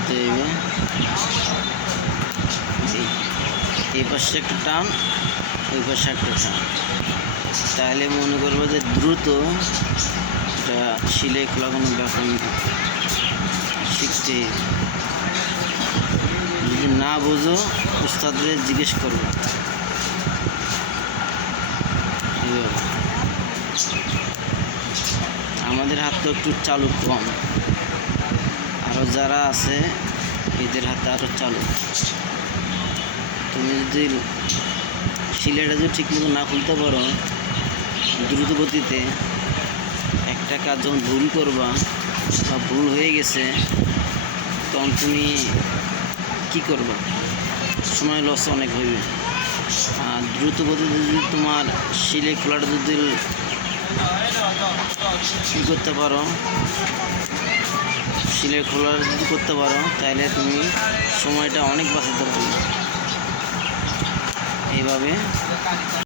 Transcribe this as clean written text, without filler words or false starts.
দিতে হইবে। এই পাশে একটা টান, ওই পাশে একটা টান, তাহলে মনে করবো যে দ্রুত এটা সিলাই খোলা কোনো ব্যাপার শিখতে। যদি না বোঝো উস্তাদদের জিজ্ঞেস করবো। আমাদের হাত তো একটু চালু কম, আরও যারা আছে এদের হাতে আরও চালু। তুমি যদি সিলাইটা যদি ঠিক মতো না খুলতে পারো দ্রুত গতিতে, একটা কাজ যখন ভুল করবা বা ভুল হয়ে গেছে তখন তুমি কী করবা, সময় লস অনেক হইবে। আর দ্রুত গতিতে যদি তোমার সিলাই খোলাটা যদি কী করতে পারো, সিলাই খোলা যদি করতে পারো তাহলে তুমি সময়টা অনেক বাঁচাতে পারবে এইভাবে।